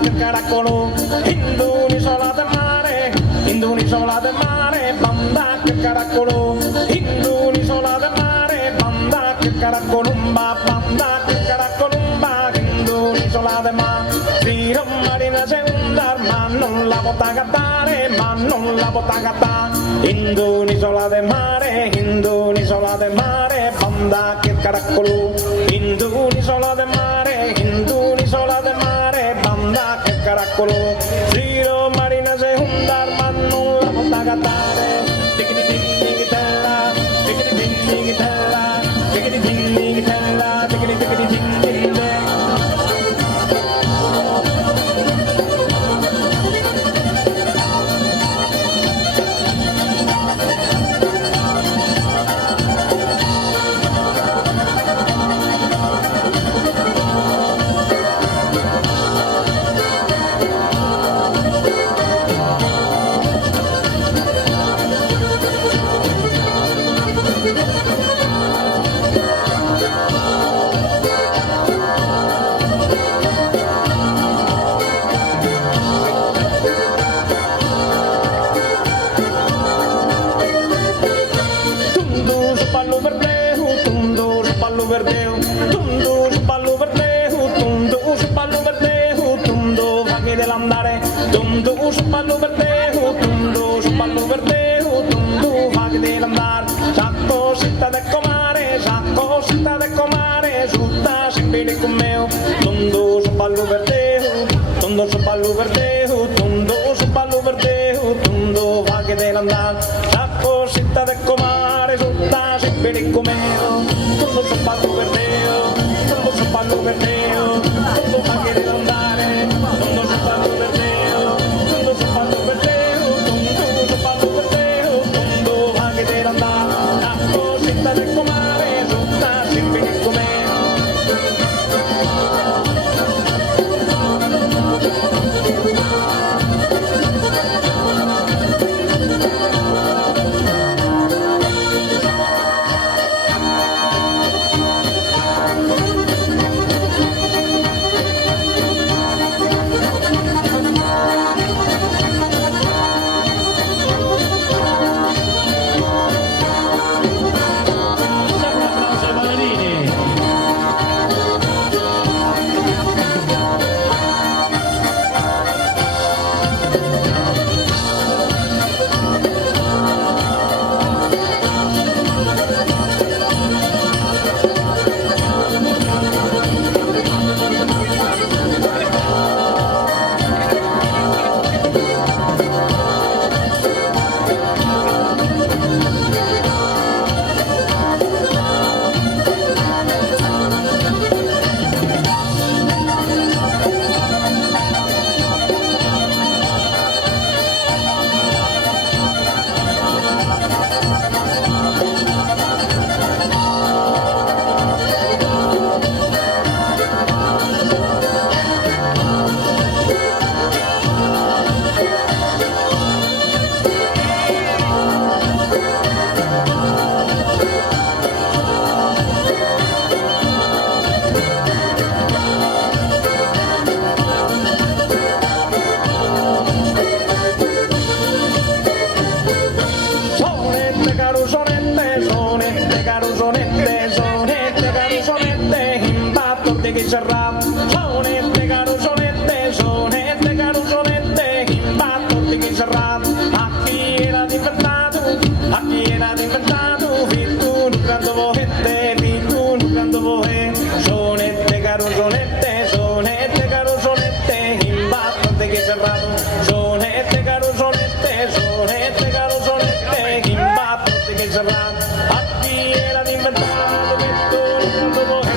che caracolo, Indonesia del mare, Indonesia del mare, banda che caracolo, Indonesia del mare, banda che caracolumba, banda che caracolumba, Indonesia del mare, fino marina segunda, ma non la potrà cattare, ma non la potrà cattare, Indonesia del mare, Indonesia del mare, banda che caracolo, Indonesia del mare, Indonesia del mare, banda che caracolo, fino marina segunda, ma non la potrà cattare, tickety tickety tella, tickety tickety tella, tickety tickety tella, tickety tickety tickety tella. Verdeu, tundu spallo verdeu, tundu spallo verdeu, tundu vaghe dell'andare, tundu spallo verdeu, tundu spallo verdeu, tundu vaghe dell'andare, sacco sitta de comare, sacco sitta de comare, sutta si bene con me, tundu spallo verdeu, tundu spallo verdeu, tundu spallo verdeu, tundu vaghe dell'andare, sacco sitta de comare, sutta si bene con me. Todo su palo verdeo, todo su palo verdeo, todo va a querer andare, todo su palo verdeo, todo su palo verdeo, todo su palo verdeo, todo va a querer andare, la cosita de comare, tutta sempre che com'è. Che c'erra, sonette carusonette, sonette carusonette, in battotti che c'erra, a chi era diventato, a chi era diventato, tu quando volete, tu quando volete, sonette carusonette, sonette carusonette, in battotti che c'erra, sonette carusonette, sonette carusonette, in battotti che c'erra, a chi era diventato, tu quando volete.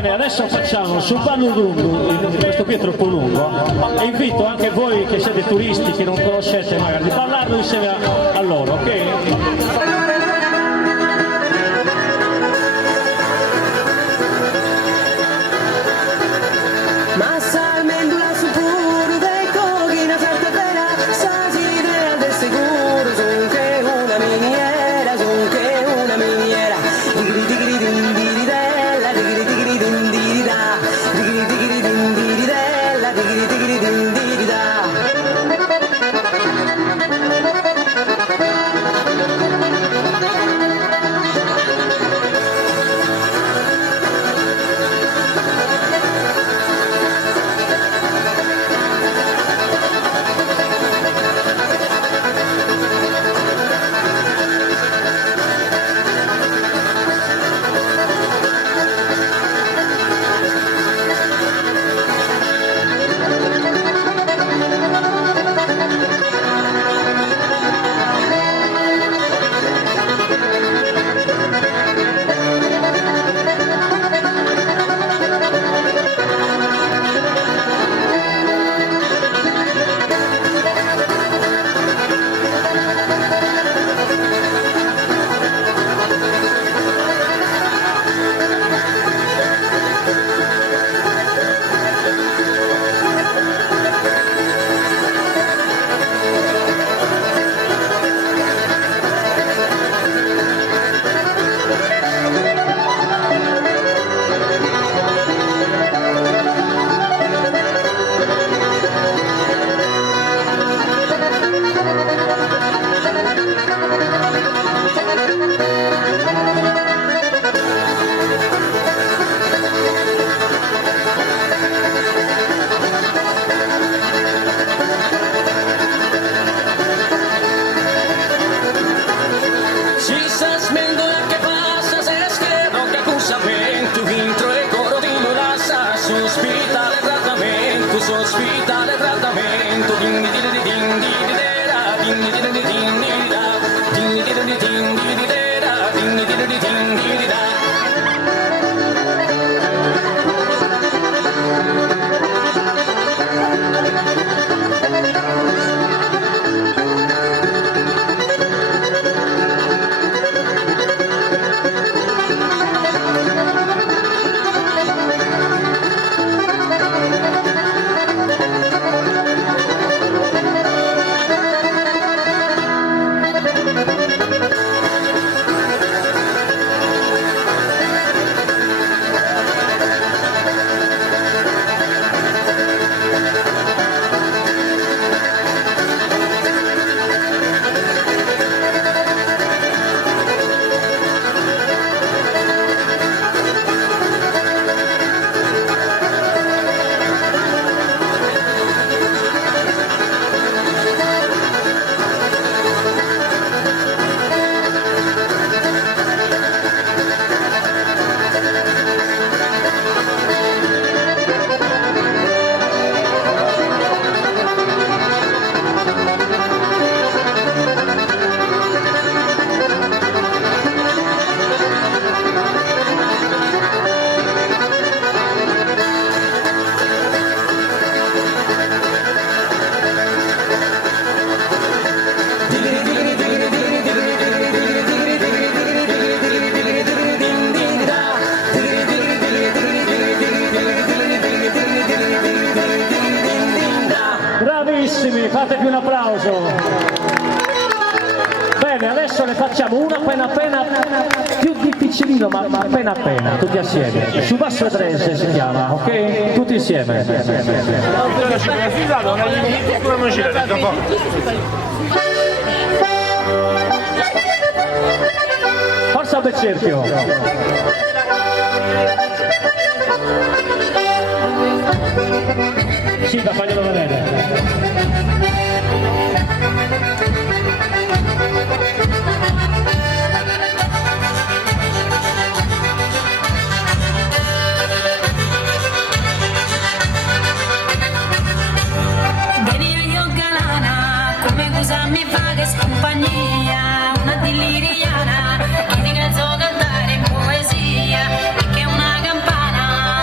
Bene, adesso facciamo su Ballurundu, questo qui è troppo lungo, e invito anche voi che siete turisti, che non conoscete magari, di ballarlo insieme a loro, ok? Ospitale trattamento, dimmi di di din di di dera, dimmi di di din di da, dimmi di di din di di dera, dimmi di di din di da. Bravissimi, fatevi un applauso. Bene, adesso ne facciamo una appena più difficilino, ma appena tutti assieme. Su basso e Drense si chiama, ok? Tutti insieme. Forza bel cerchio. Sì, da faglielo vedere. Mi fa che compagnia, una dilliriana, che ti canzo cantare in poesia, e che una campana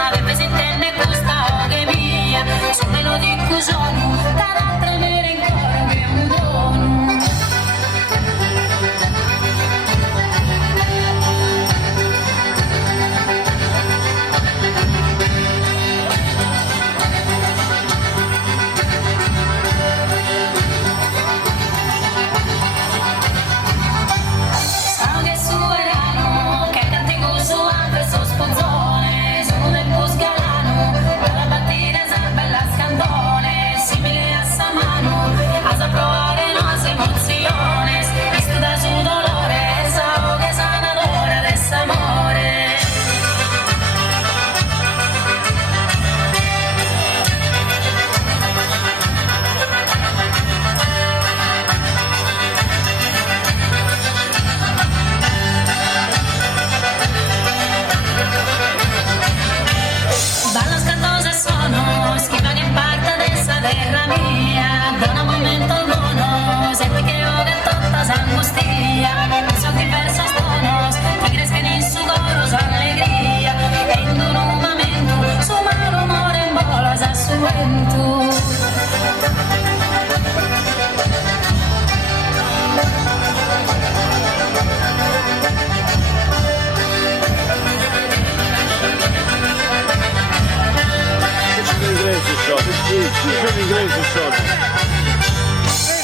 in inglese sono.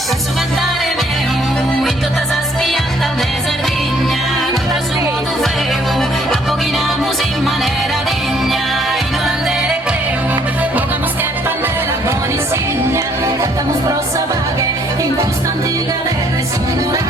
Posso cantare mio, in tutta sa spiata de Sardegna, contra su modo feo, a pochina musica in maniera degna, in un andere creo, pongamos che pandela buona insegna, cantamos prosa vaghe, in costanti galere sono raghe.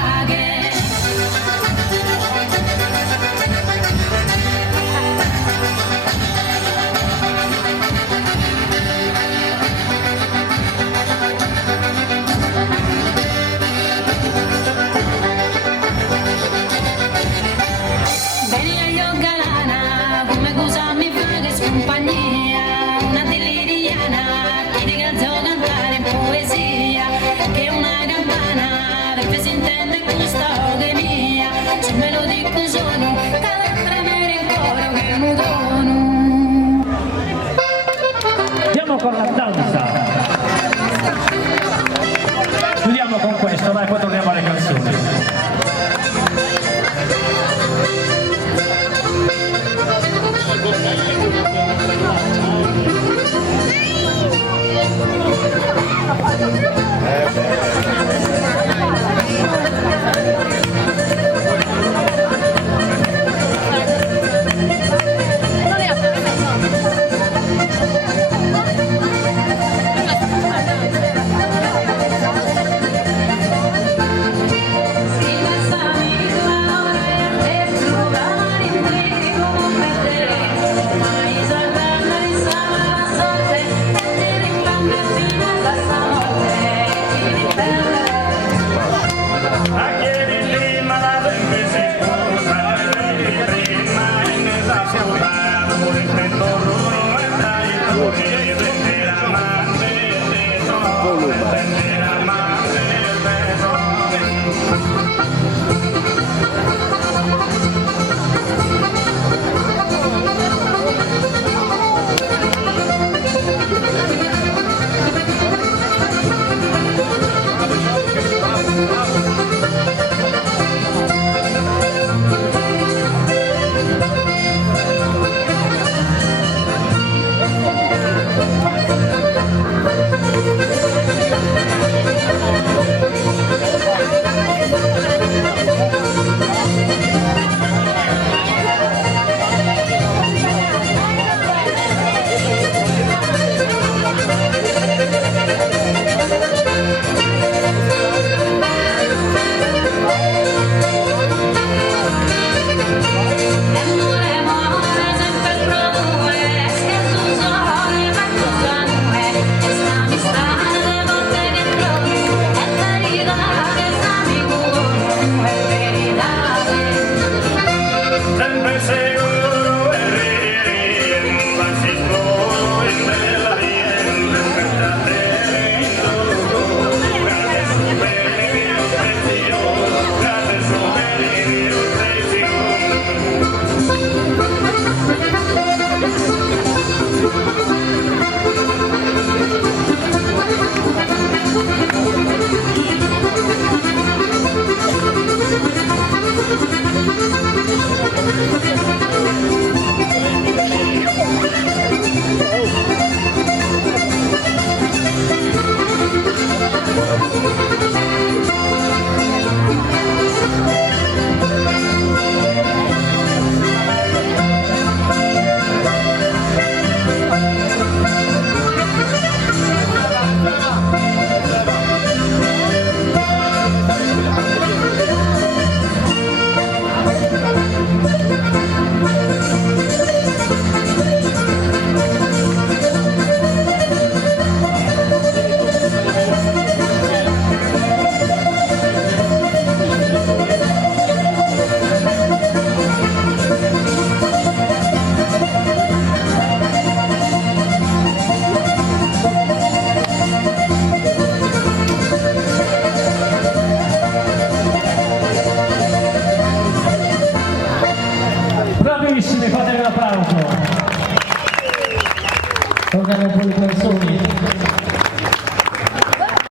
Compagnia, una deliriana, chi ti canzò cantare in poesia, che una campana, perché si intende questa ode mia, se me lo dico sono, cada tremere in coro che un dono. Andiamo con la danza. Chiudiamo con questo, dai, poi torniamo alle canzoni. Bravissimi, fate un applauso. Toccano un po' le canzoni.